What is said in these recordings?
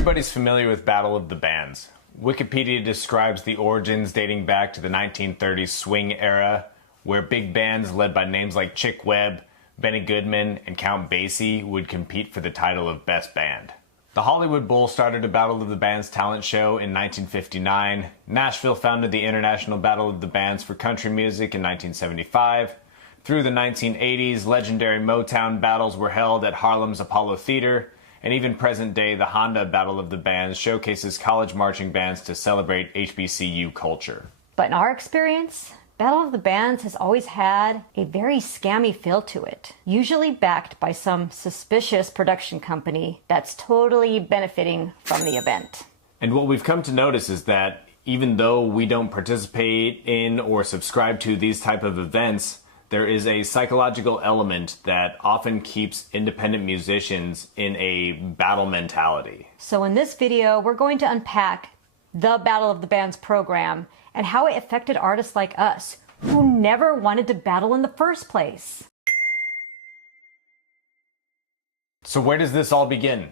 Everybody's familiar with Battle of the Bands. Wikipedia describes the origins dating back to the 1930s swing era, where big bands led by names like Chick Webb, Benny Goodman, and Count Basie would compete for the title of Best Band. The Hollywood Bowl started a Battle of the Bands talent show in 1959. Nashville founded the International Battle of the Bands for country music in 1975. Through the 1980s, legendary Motown battles were held at Harlem's Apollo Theater, and even present day, the Honda Battle of the Bands showcases college marching bands to celebrate HBCU culture. But in our experience, Battle of the Bands has always had a very scammy feel to it, usually backed by some suspicious production company that's totally benefiting from the event. And what we've come to notice is that even though we don't participate in or subscribe to these type of events, there is a psychological element that often keeps independent musicians in a battle mentality. So in this video, we're going to unpack the Battle of the Bands program and how it affected artists like us who never wanted to battle in the first place. So where does this all begin?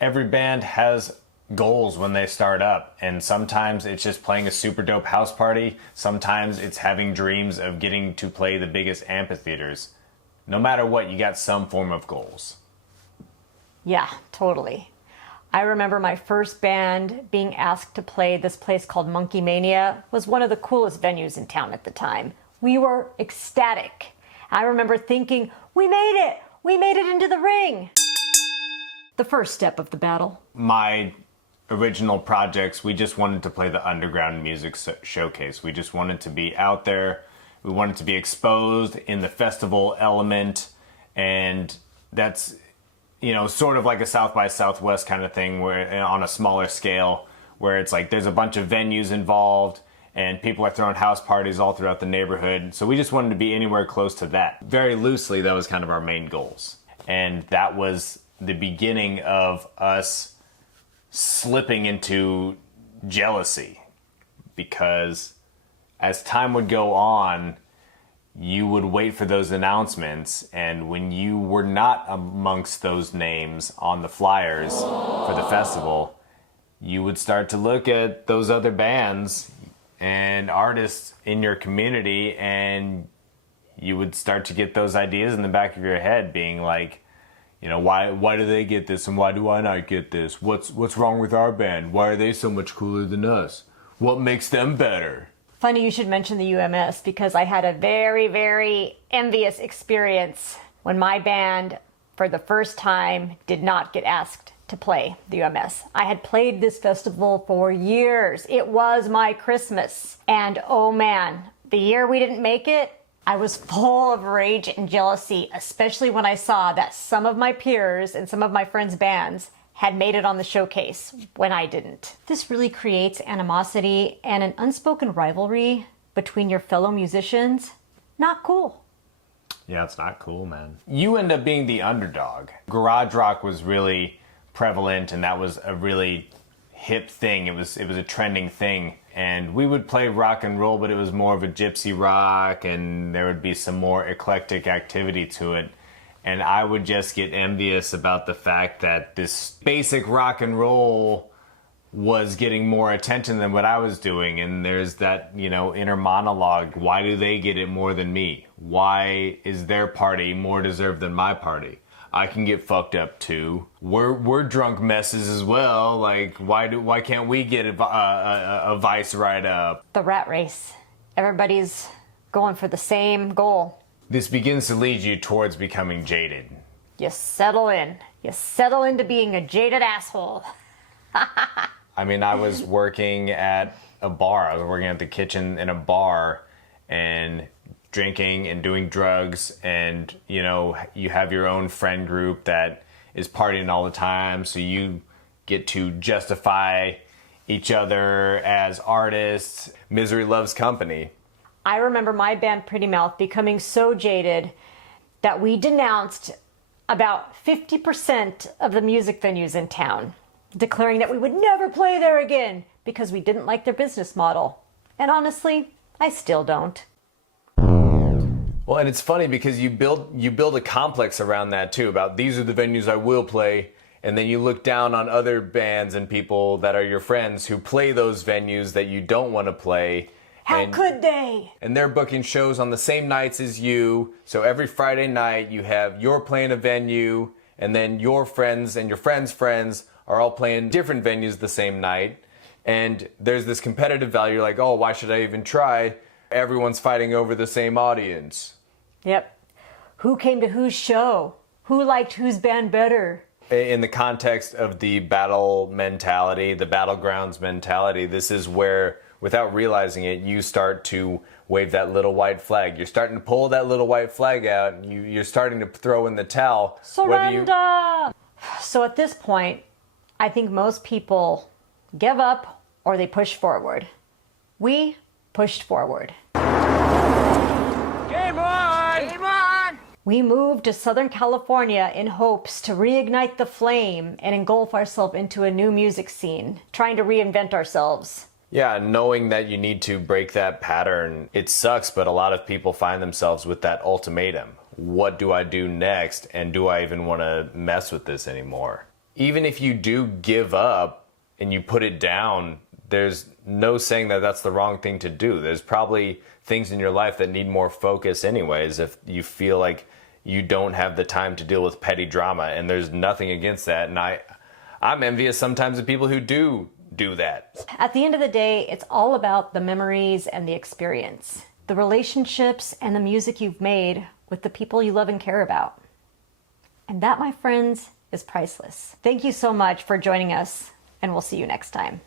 Every band has goals when they start up, and sometimes it's just playing a super dope house party, sometimes it's having dreams of getting to play the biggest amphitheaters. No matter what, you got some form of goals. Yeah, totally. I remember my first band being asked to play this place called Monkey Mania. It was one of the coolest venues in town at the time. We were ecstatic. I remember thinking, we made it! We made it into the ring! The first step of the battle. My original projects, we just wanted to play the underground music showcase. We just wanted to be out there. We wanted to be exposed in the festival element, and that's, you know, sort of like a South by Southwest kind of thing, where on a smaller scale, where it's like there's a bunch of venues involved and people are throwing house parties all throughout the neighborhood. So we just wanted to be anywhere close to that. Very loosely, that was kind of our main goals. And that was the beginning of us slipping into jealousy, because as time would go on, you would wait for those announcements, and when you were not amongst those names on the flyers for the festival, you would start to look at those other bands and artists in your community, and you would start to get those ideas in the back of your head being like, you know, why do they get this and why do I not get this? What's wrong with our band? Why are they so much cooler than us? What makes them better? Funny you should mention the UMS, because I had a very, very envious experience when my band, for the first time, did not get asked to play the UMS. I had played this festival for years. It was my Christmas. And oh man, the year we didn't make it, I was full of rage and jealousy, especially when I saw that some of my peers and some of my friends' bands had made it on the showcase when I didn't. This really creates animosity and an unspoken rivalry between your fellow musicians. Not cool. Yeah, it's not cool, man. You end up being the underdog. Garage rock was really prevalent, and that was a really hip thing. It was a trending thing. And we would play rock and roll, but it was more of a gypsy rock, and there would be some more eclectic activity to it. And I would just get envious about the fact that this basic rock and roll was getting more attention than what I was doing. And there's that, you know, inner monologue. Why do they get it more than me? Why is their party more deserved than my party? I can get fucked up too. We're drunk messes as well. Like, why can't we get a vice ride up? The rat race. Everybody's going for the same goal. This begins to lead you towards becoming jaded. You settle in. You settle into being a jaded asshole. I mean, I was working at a bar. I was working at the kitchen in a bar and drinking and doing drugs, and, you know, you have your own friend group that is partying all the time, so you get to justify each other as artists. Misery loves company. I remember my band Pretty Mouth becoming so jaded that we denounced about 50% of the music venues in town, declaring that we would never play there again because we didn't like their business model. And honestly, I still don't. Well, and it's funny because you build a complex around that too, about these are the venues I will play and then you look down on other bands and people that are your friends who play those venues that you don't want to play. How could they? And they're booking shows on the same nights as you. So every Friday night you're playing a venue, and then your friends and your friends' friends are all playing different venues the same night. And there's this competitive value. You're like, oh, why should I even try? Everyone's fighting over the same audience. Yep. Who came to whose show? Who liked whose band better? In the context of the battle mentality, the battlegrounds mentality, this is where, without realizing it, you start to wave that little white flag. You're starting to pull that little white flag out. You're starting to throw in the towel. Surrender! So at this point, I think most people give up or they push forward. We pushed forward. Game on! Game on! We moved to Southern California in hopes to reignite the flame and engulf ourselves into a new music scene, trying to reinvent ourselves. Yeah, knowing that you need to break that pattern, it sucks, but a lot of people find themselves with that ultimatum. What do I do next, and do I even want to mess with this anymore? Even if you do give up and you put it down, there's no saying that that's the wrong thing to do. There's probably things in your life that need more focus anyways if you feel like you don't have the time to deal with petty drama, and there's nothing against that. And I'm envious sometimes of people who do that. At the end of the day, it's all about the memories and the experience, the relationships and the music you've made with the people you love and care about. And that, my friends, is priceless. Thank you so much for joining us, and we'll see you next time.